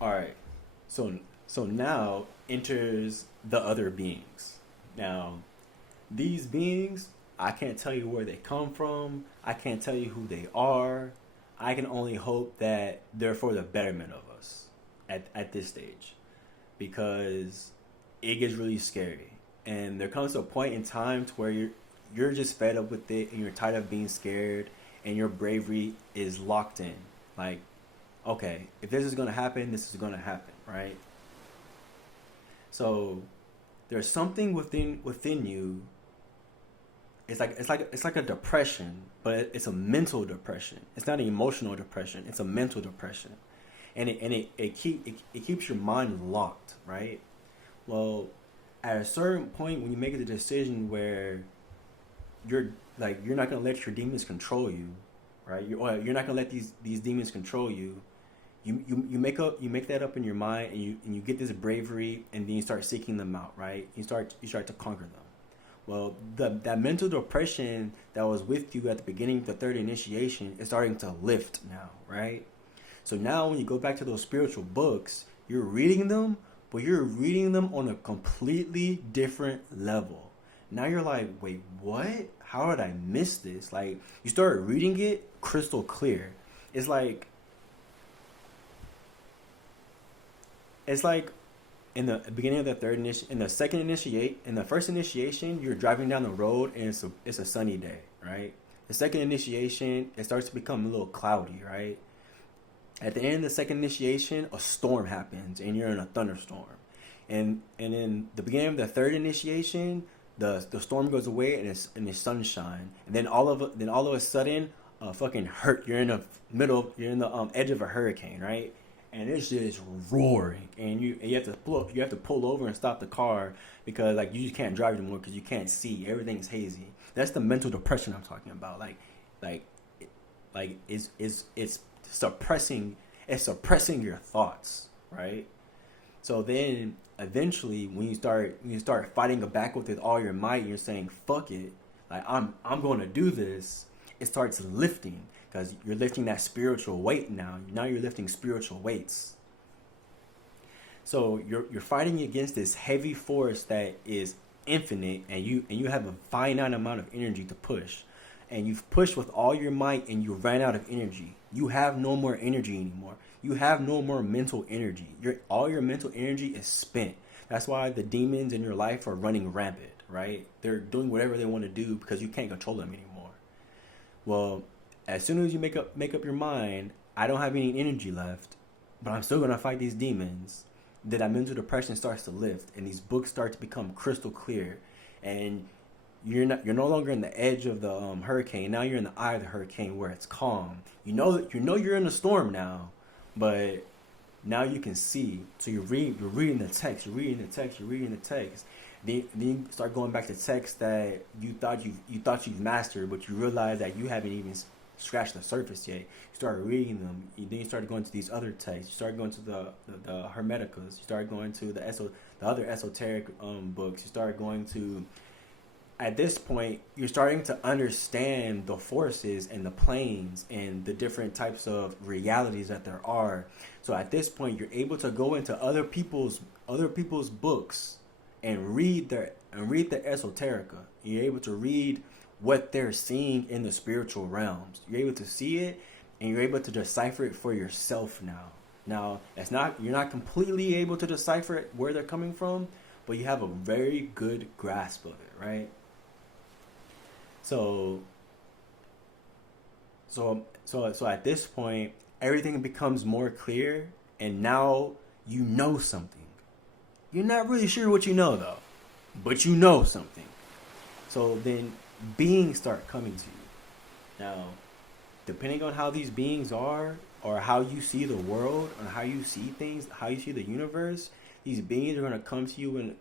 All right. So now enters the other beings. Now, these beings, I can't tell you where they come from. I can't tell you who they are. I can only hope that they're for the betterment of us at this stage, because it gets really scary. And there comes a point in time to where you're just fed up with it and you're tired of being scared and your bravery is locked in. Like, okay, if this is gonna happen, this is gonna happen, right? So there's something within you. It's like a depression, but it's a mental depression. It's not an emotional depression. It's a mental depression, and it keeps your mind locked, right? Well, at a certain point, when you make the decision where you're you're not gonna let your demons control you, right? You're not gonna let these demons control you. You make that up in your mind, and you get this bravery, and then you start seeking them out, right? You start to conquer them. Well, that mental depression that was with you at the beginning of the third initiation is starting to lift now, right? So now when you go back to those spiritual books, you're reading them, but you're reading them on a completely different level. Now you're like, wait, what? How did I miss this? Like, you start reading it crystal clear. It's like it's like in the beginning of the in the in the first initiation, you're driving down the road and it's a sunny day, right? The second initiation, it starts to become a little cloudy, right? At the end of the second initiation, a storm happens and you're in a thunderstorm. And in the beginning of the third initiation, the storm goes away and it's sunshine. And then all of a sudden, fucking hurt. You're in the edge of a hurricane, right? And it's just roaring, and you have to pull over and stop the car because like you just can't drive anymore because you can't see. Everything's hazy. That's the mental depression I'm talking about. Like it's suppressing your thoughts, right? So then eventually when you start fighting back with it all your might, you're saying fuck it, like I'm going to do this. It starts lifting because you're lifting that spiritual weight now. Now you're lifting spiritual weights. So you're fighting against this heavy force that is infinite, and you have a finite amount of energy to push, and you've pushed with all your might, and you ran out of energy. You have no more energy anymore. You have no more mental energy. All your mental energy is spent. That's why the demons in your life are running rampant, right? They're doing whatever they want to do because you can't control them anymore. Well, as soon as you make up your mind, I don't have any energy left, but I'm still gonna fight these demons. Then that mental depression starts to lift, and these books start to become crystal clear, and you're no longer in the edge of the hurricane. Now you're in the eye of the hurricane where it's calm. You're in a storm now, but now you can see. So you're reading the text. You're reading the text. You're reading the text. Then you start going back to texts that you thought you've mastered, but you realize that you haven't even scratched the surface yet. You start reading them. Then you start going to these other texts. You start going to the Hermeticas. You start going to the other esoteric books. You start going to. At this point, you're starting to understand the forces and the planes and the different types of realities that there are. So at this point, you're able to go into other people's books and read the esoterica. You're able to read what they're seeing in the spiritual realms. You're able to see it, and you're able to decipher it for yourself now. Now, you're not completely able to decipher it where they're coming from, but you have a very good grasp of it, right? So so at this point, everything becomes more clear, and now you know something. You're not really sure what you know though, but you know something. So then beings start coming to you. Now, depending on how these beings are, or how you see the world, or how you see things, how you see the universe, these beings are going to come to you in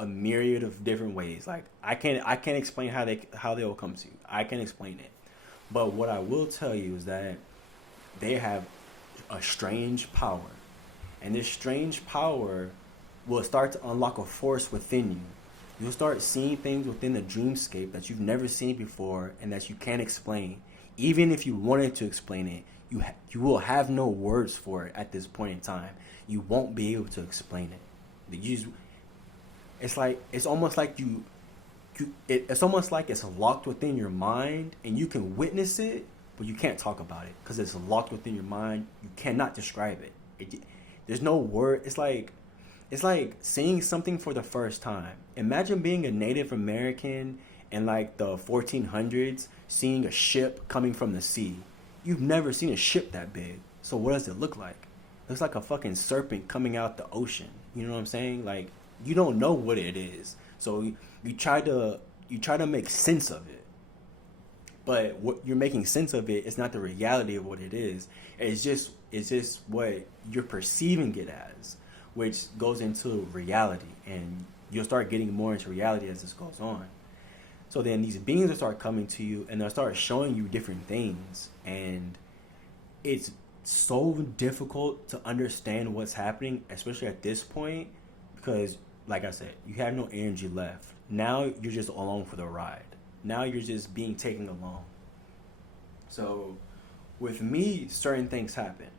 a myriad of different ways. Like I can't explain how they will come to you. I can explain it, but what I will tell you is that they have a strange power, and this strange power will start to unlock a force within you. You'll start seeing things within the dreamscape that you've never seen before and that you can't explain. Even if you wanted to explain it, You will have no words for it at this point in time. You won't be able to explain it. You just, it's like it's almost like it's almost like it's locked within your mind, and you can witness it, but you can't talk about it because it's locked within your mind. You cannot describe it. There's no word. It's like seeing something for the first time. Imagine being a Native American in like the 1400s, seeing a ship coming from the sea. You've never seen a ship that big. So what does it look like? It looks like a fucking serpent coming out the ocean. You know what I'm saying? Like, you don't know what it is. So you try to make sense of it. But what you're making sense of it is not the reality of what it is. It's just what you're perceiving it as, which goes into reality, and you'll start getting more into reality as this goes on. So then these beings will start coming to you, and they'll start showing you different things, and it's so difficult to understand what's happening, especially at this point, because like I said, you have no energy left. Now you're just along for the ride. Now you're just being taken along. So with me, certain things happened.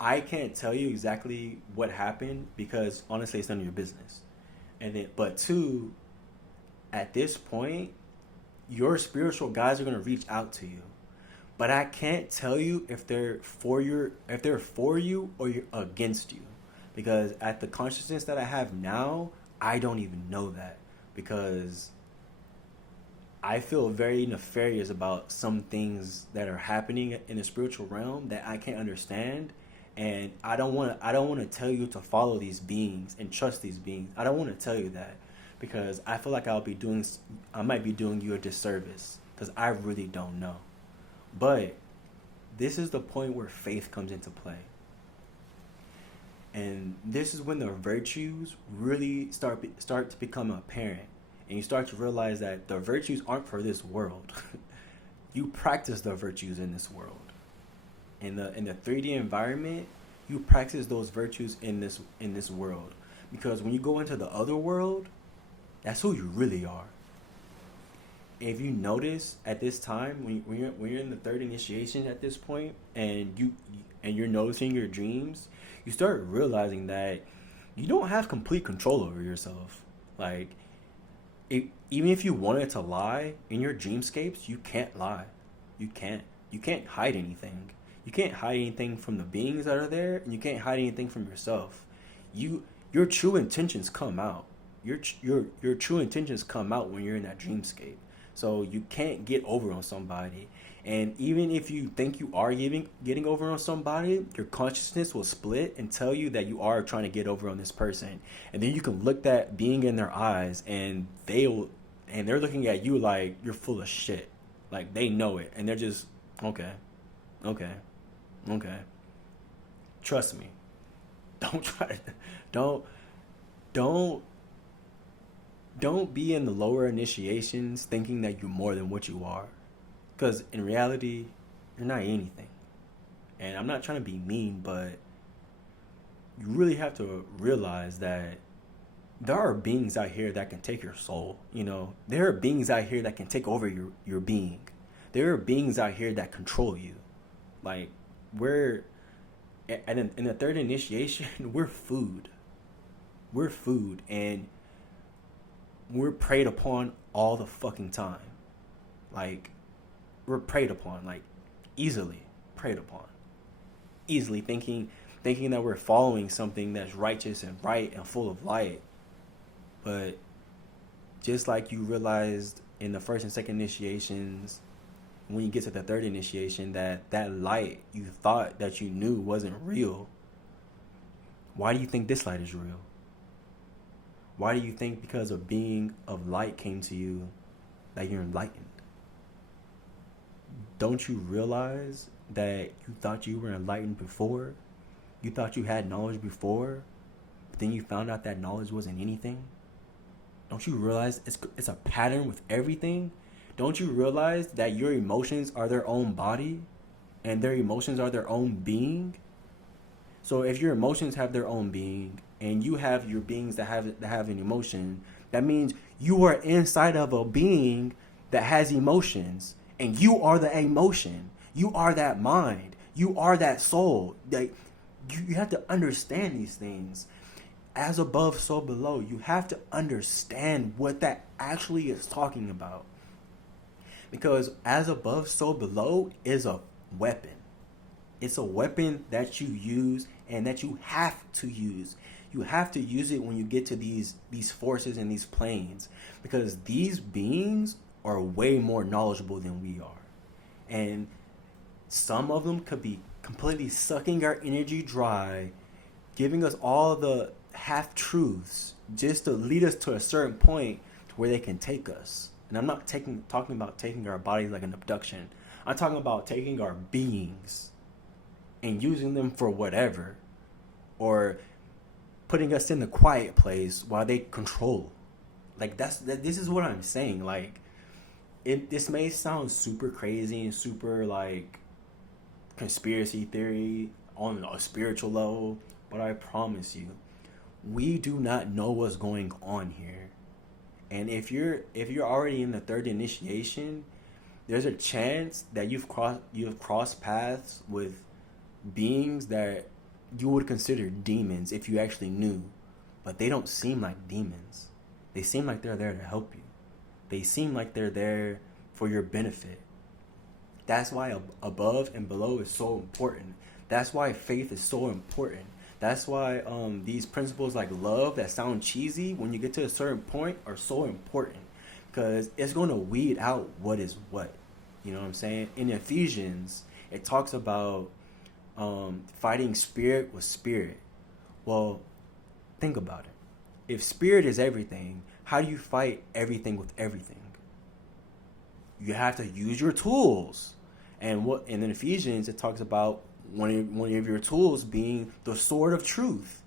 I can't tell you exactly what happened because honestly, it's none of your business. And then, but two, at this point, your spiritual guides are gonna reach out to you. But I can't tell you if they're for you or you're against you, because at the consciousness that I have now, I don't even know that, because I feel very nefarious about some things that are happening in the spiritual realm that I can't understand, and I don't want to tell you to follow these beings and trust these beings. I don't want to tell you that because I feel like I might be doing you a disservice because I really don't know. But this is the point where faith comes into play. And this is when the virtues really start to become apparent. And you start to realize that the virtues aren't for this world. You practice the virtues in this world. In the 3D environment, you practice those virtues in this world. Because when you go into the other world, that's who you really are. If you notice at this time, when you're in the third initiation at this point, and you're noticing your dreams, you start realizing that you don't have complete control over yourself. Like, even if you wanted to lie in your dreamscapes, you can't lie. You can't hide anything. You can't hide anything from the beings that are there, and you can't hide anything from yourself. Your true intentions come out. Your true intentions come out when you're in that dreamscape. So you can't get over on somebody. And even if you think you are getting over on somebody, your consciousness will split and tell you that you are trying to get over on this person. And then you can look that being in their eyes, and they're looking at you like you're full of shit. Like, they know it, and they're just okay. Trust me. Don't be in the lower initiations thinking that you're more than what you are. Because in reality, you're not anything. And I'm not trying to be mean, but you really have to realize that there are beings out here that can take your soul. You know, there are beings out here that can take over your being. There are beings out here that control you. Like, in the third initiation, we're food. We're food, and we're preyed upon all the fucking time. Like, we're preyed upon, like, easily preyed upon. Easily thinking that we're following something that's righteous and right and full of light. But just like you realized in the first and second initiations, when you get to the third initiation, that light you thought that you knew wasn't real, why do you think this light is real? Why do you think because a being of light came to you that you're enlightened? Don't you realize that you thought you were enlightened before? You thought you had knowledge before, but then you found out that knowledge wasn't anything? Don't you realize it's a pattern with everything? Don't you realize that your emotions are their own body and their emotions are their own being? So if your emotions have their own being and you have your beings that have an emotion, that means you are inside of a being that has emotions, and you are the emotion. You are that mind. You are that soul. Like, you have to understand these things. As above, so below. You have to understand what that actually is talking about. Because as above, so below is a weapon. It's a weapon that you use and that you have to use. You have to use it when you get to these forces and these planes, because these beings are way more knowledgeable than we are. And some of them could be completely sucking our energy dry, giving us all the half truths just to lead us to a certain point to where they can take us. And I'm not talking about taking our bodies like an abduction. I'm talking about taking our beings and using them for whatever, or putting us in the quiet place while they control. Like, this is what I'm saying. Like, this may sound super crazy and super like conspiracy theory on a spiritual level, but I promise you, we do not know what's going on here. And if you're already in the third initiation, there's a chance that you've crossed paths with beings that you would consider demons if you actually knew. But they don't seem like demons. They seem like they're there to help you. They seem like they're there for your benefit. That's why above and below is so important. That's why faith is so important. That's why these principles like love that sound cheesy, when you get to a certain point, are so important. Because it's going to weed out what is what. You know what I'm saying? In Ephesians, it talks about fighting spirit with spirit. Well, think about it. If spirit is everything, how do you fight everything with everything? You have to use your tools. And in Ephesians, it talks about one of your tools being the sword of truth.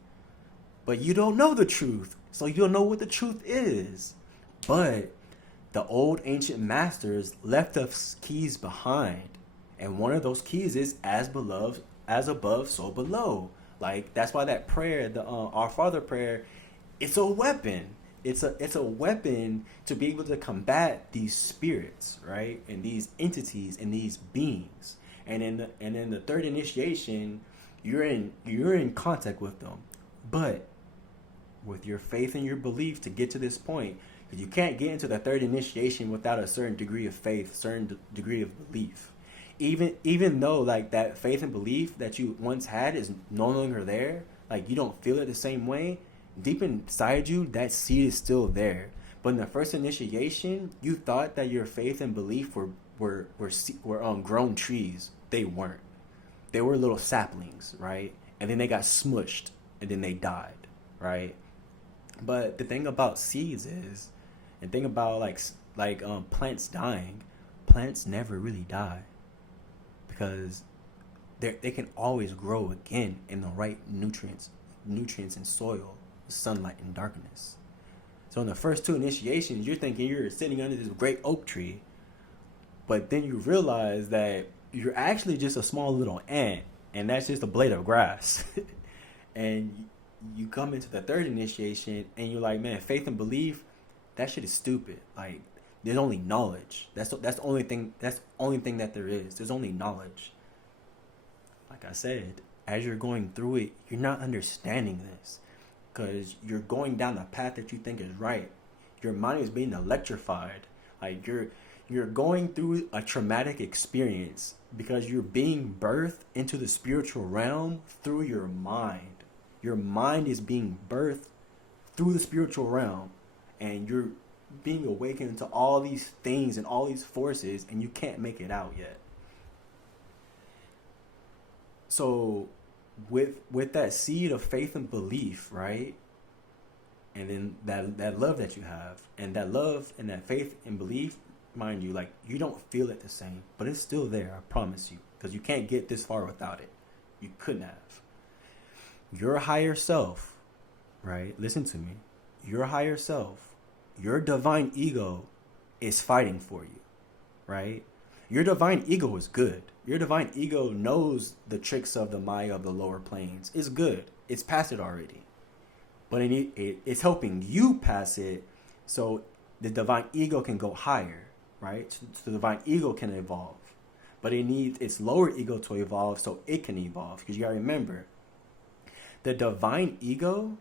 But you don't know the truth, so you don't know what the truth is. But the old ancient masters left us keys behind. And one of those keys is as above, so below. Like, that's why that prayer, the Our Father prayer, it's a weapon. It's a weapon to be able to combat these spirits, right? And these entities and these beings. And in the third initiation, you're in contact with them. But with your faith and your belief to get to this point, because you can't get into the third initiation without a certain degree of faith, certain degree of belief. Even though like that faith and belief that you once had is no longer there, like you don't feel it the same way, deep inside you, that seed is still there. But in the first initiation, you thought that your faith and belief were grown trees. They weren't. They were little saplings, right? And then they got smushed, and then they died, right? But the thing about seeds is, and think about plants dying. Plants never really die, because they can always grow again in the right nutrients and soil, sunlight and darkness. So in the first two initiations, you're thinking you're sitting under this great oak tree, but then you realize that you're actually just a small little ant, and that's just a blade of grass. And you come into the third initiation, and you're like, man, faith and belief, that shit is stupid. Like, there's only knowledge. That's the only thing. That's the only thing that there is. There's only knowledge. Like I said, as you're going through it, you're not understanding this, because you're going down the path that you think is right. Your mind is being electrified. Like you're going through a traumatic experience because you're being birthed into the spiritual realm through your mind. Your mind is being birthed through the spiritual realm, and you're being awakened to all these things and all these forces, and you can't make it out yet. So with that seed of faith and belief, right? And then that love that you have, and that love and that faith and belief, mind you, like, you don't feel it the same, but it's still there, I promise you, because you can't get this far without it. You couldn't have. Your higher self, right? Listen to me. Your higher self, your divine ego is fighting for you, right? Your divine ego is good. Your divine ego knows the tricks of the Maya of the lower planes. It's good. It's past it already. But it's helping you pass it so the divine ego can go higher, right? So the divine ego can evolve. but it needs its lower ego to evolve so it can evolve. Because you gotta remember, the divine ego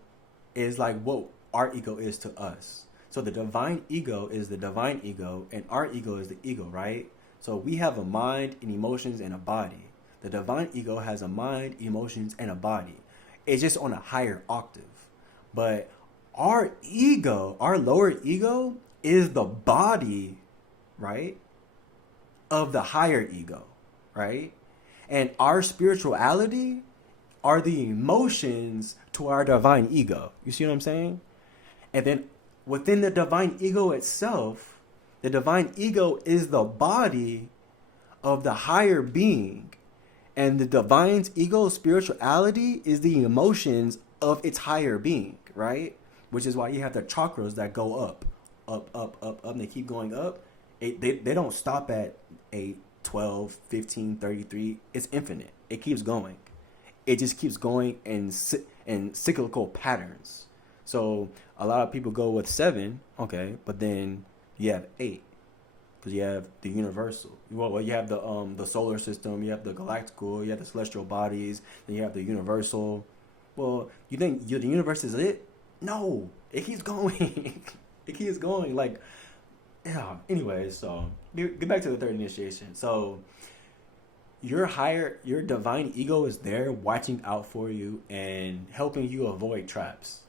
is like what our ego is to us. So the divine ego is the divine ego, and our ego is the ego, right? So we have a mind and emotions and a body. The divine ego has a mind, emotions, and a body. It's just on a higher octave. But our ego, our lower ego, is the body, right, of the higher ego, right? And our spirituality are the emotions to our divine ego. You see what I'm saying? And then within the divine ego itself, the divine ego is the body of the higher being. And the divine's ego, spirituality, is the emotions of its higher being, right? Which is why you have the chakras that go up, and they keep going up. They don't stop at 8, 12, 15, 33. It's infinite. It keeps going. It just keeps going in cyclical patterns. So a lot of people go with 7, okay, but then you have 8. Because you have the universal. Well, you have the solar system, you have the galactical, you have the celestial bodies, then you have the universal. Well, you think the universe is it? No, it keeps going. It keeps going. Like, yeah. Anyways, so get back to the third initiation. So your divine ego is there watching out for you and helping you avoid traps.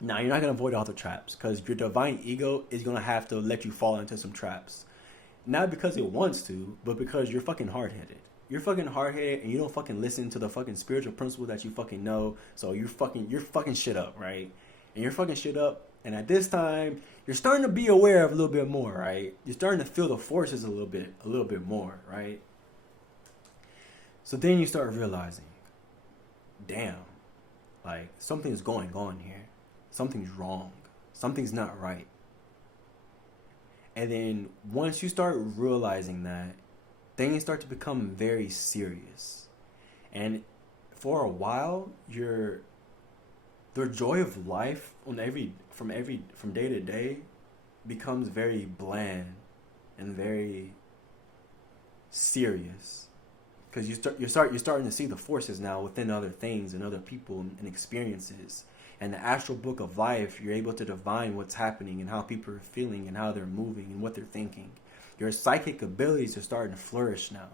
Now, you're not going to avoid all the traps because your divine ego is going to have to let you fall into some traps. Not because it wants to, but because you're fucking hard-headed. You're fucking hard-headed and you don't fucking listen to the fucking spiritual principle that you fucking know. So you're fucking shit up, right? And you're fucking shit up. And at this time, you're starting to be aware of a little bit more, right? You're starting to feel the forces a little bit more, right? So then you start realizing, damn, like something's going on here. Something's wrong. Something's not right. And then once you start realizing that, things start to become very serious. And for a while, the joy of life from day to day becomes very bland and very serious. Because you're starting to see the forces now within other things and other people and experiences. And the astral book of life, you're able to divine what's happening and how people are feeling and how they're moving and what they're thinking. Your psychic abilities are starting to flourish now,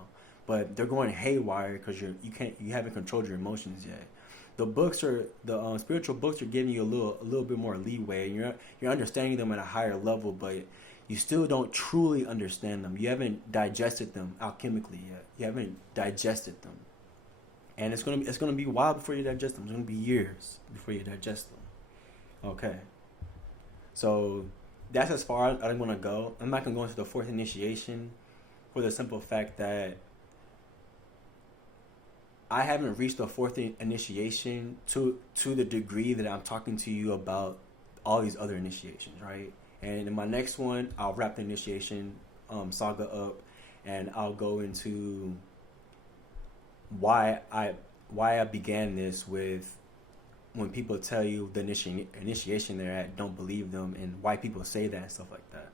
but they're going haywire because you haven't controlled your emotions yet. The spiritual books are giving you a little bit more leeway, and you're understanding them at a higher level, but you still don't truly understand them. You haven't digested them alchemically yet. You haven't digested them. And it's gonna be a while before you digest them. It's gonna be years before you digest them. Okay. So that's as far as I'm gonna go. I'm not gonna go into the fourth initiation for the simple fact that I haven't reached the fourth initiation to the degree that I'm talking to you about all these other initiations, right? And in my next one, I'll wrap the initiation saga up, and I'll go into why I began this with when people tell you the initiation they're at, don't believe them, and why people say that and stuff like that.